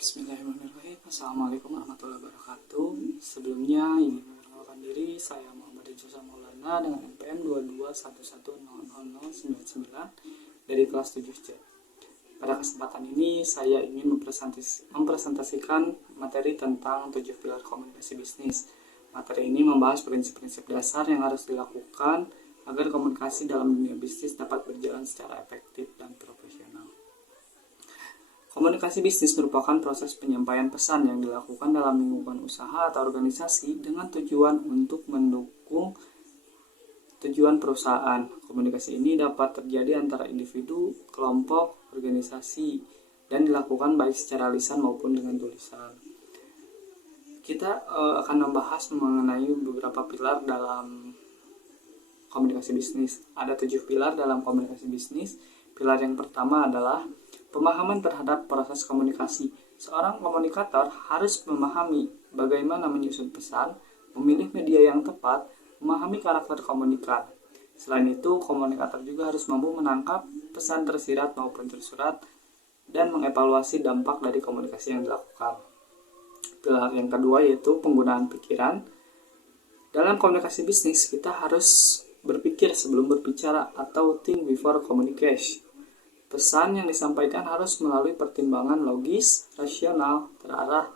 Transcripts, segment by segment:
Bismillahirrahmanirrahim. Assalamualaikum warahmatullahi wabarakatuh. Sebelumnya ingin memperkenalkan diri, saya Muhammad Ijazah Maulana dengan NPM 2211000099 dari kelas 7C. Pada kesempatan ini saya ingin mempresentasikan materi tentang 7 pilar komunikasi bisnis. Materi ini membahas prinsip-prinsip dasar yang harus dilakukan agar komunikasi dalam dunia bisnis dapat berjalan secara efektif dan profesional. Komunikasi bisnis merupakan proses penyampaian pesan yang dilakukan dalam lingkungan usaha atau organisasi dengan tujuan untuk mendukung tujuan perusahaan. Komunikasi ini dapat terjadi antara individu, kelompok, organisasi, dan dilakukan baik secara lisan maupun dengan tulisan. Kita akan membahas mengenai beberapa pilar dalam komunikasi bisnis. Ada 7 pilar dalam komunikasi bisnis. Pilar yang pertama adalah pemahaman terhadap proses komunikasi. Seorang komunikator harus memahami bagaimana menyusun pesan, memilih media yang tepat, memahami karakter komunikan. Selain itu, komunikator juga harus mampu menangkap pesan tersirat maupun tersurat dan mengevaluasi dampak dari komunikasi yang dilakukan. Pilar yang kedua yaitu penggunaan pikiran. Dalam komunikasi bisnis, kita harus berpikir sebelum berbicara atau think before communication. Pesan yang disampaikan harus melalui pertimbangan logis, rasional, terarah,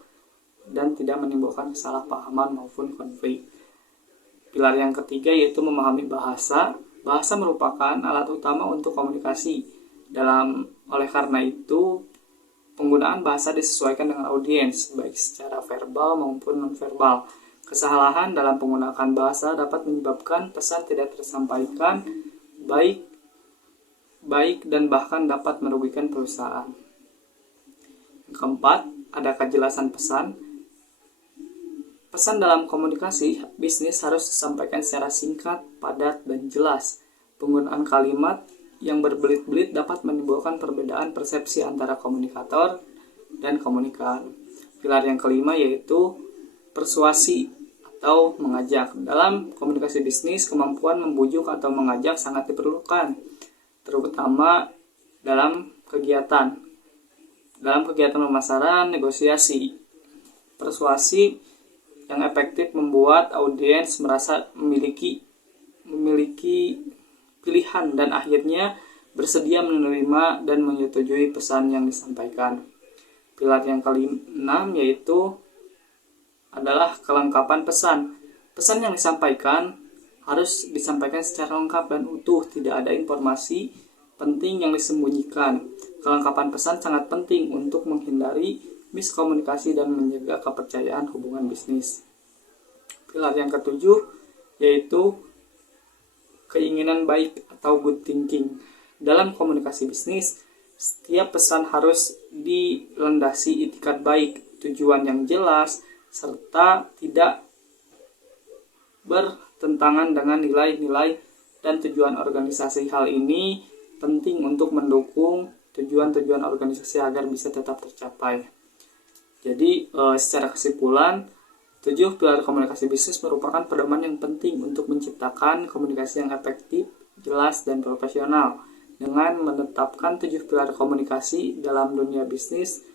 dan tidak menimbulkan kesalahpahaman maupun konflik. Pilar yang ketiga yaitu memahami bahasa. Bahasa merupakan alat utama untuk komunikasi. Oleh karena itu, penggunaan bahasa disesuaikan dengan audiens, baik secara verbal maupun non-verbal. Kesalahan dalam penggunaan bahasa dapat menyebabkan pesan tidak tersampaikan baik dan bahkan dapat merugikan perusahaan. Yang keempat, ada kejelasan pesan. Pesan dalam komunikasi bisnis harus disampaikan secara singkat, padat, dan jelas. Penggunaan kalimat yang berbelit-belit dapat menimbulkan perbedaan persepsi antara komunikator dan komunikan. Pilar yang kelima yaitu persuasi atau mengajak. Dalam komunikasi bisnis, kemampuan membujuk atau mengajak sangat diperlukan, terutama dalam kegiatan pemasaran, negosiasi. Persuasi yang efektif membuat audiens merasa memiliki pilihan dan akhirnya bersedia menerima dan menyetujui pesan yang disampaikan. Pilar yang ke-6 yaitu adalah kelengkapan pesan. Pesan yang disampaikan harus disampaikan secara lengkap dan utuh, tidak ada informasi penting yang disembunyikan. Kelengkapan pesan sangat penting untuk menghindari miskomunikasi dan menjaga kepercayaan hubungan bisnis. Pilar yang ke-7 yaitu keinginan baik atau good thinking. Dalam komunikasi bisnis, setiap pesan harus dilandasi itikat baik, tujuan yang jelas, serta tidak bertentangan dengan nilai-nilai dan tujuan organisasi. Hal ini penting untuk mendukung tujuan-tujuan organisasi agar bisa tetap tercapai. Jadi, secara kesimpulan, 7 pilar komunikasi bisnis merupakan pedoman yang penting untuk menciptakan komunikasi yang efektif, jelas, dan profesional. Dengan menetapkan 7 pilar komunikasi dalam dunia bisnis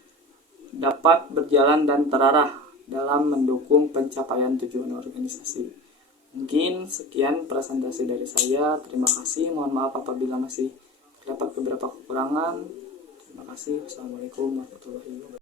dapat berjalan dan terarah dalam mendukung pencapaian tujuan organisasi. Mungkin sekian presentasi dari saya. Terima kasih. Mohon maaf apabila masih terdapat beberapa kekurangan. Terima kasih. Wassalamualaikum warahmatullahi wabarakatuh.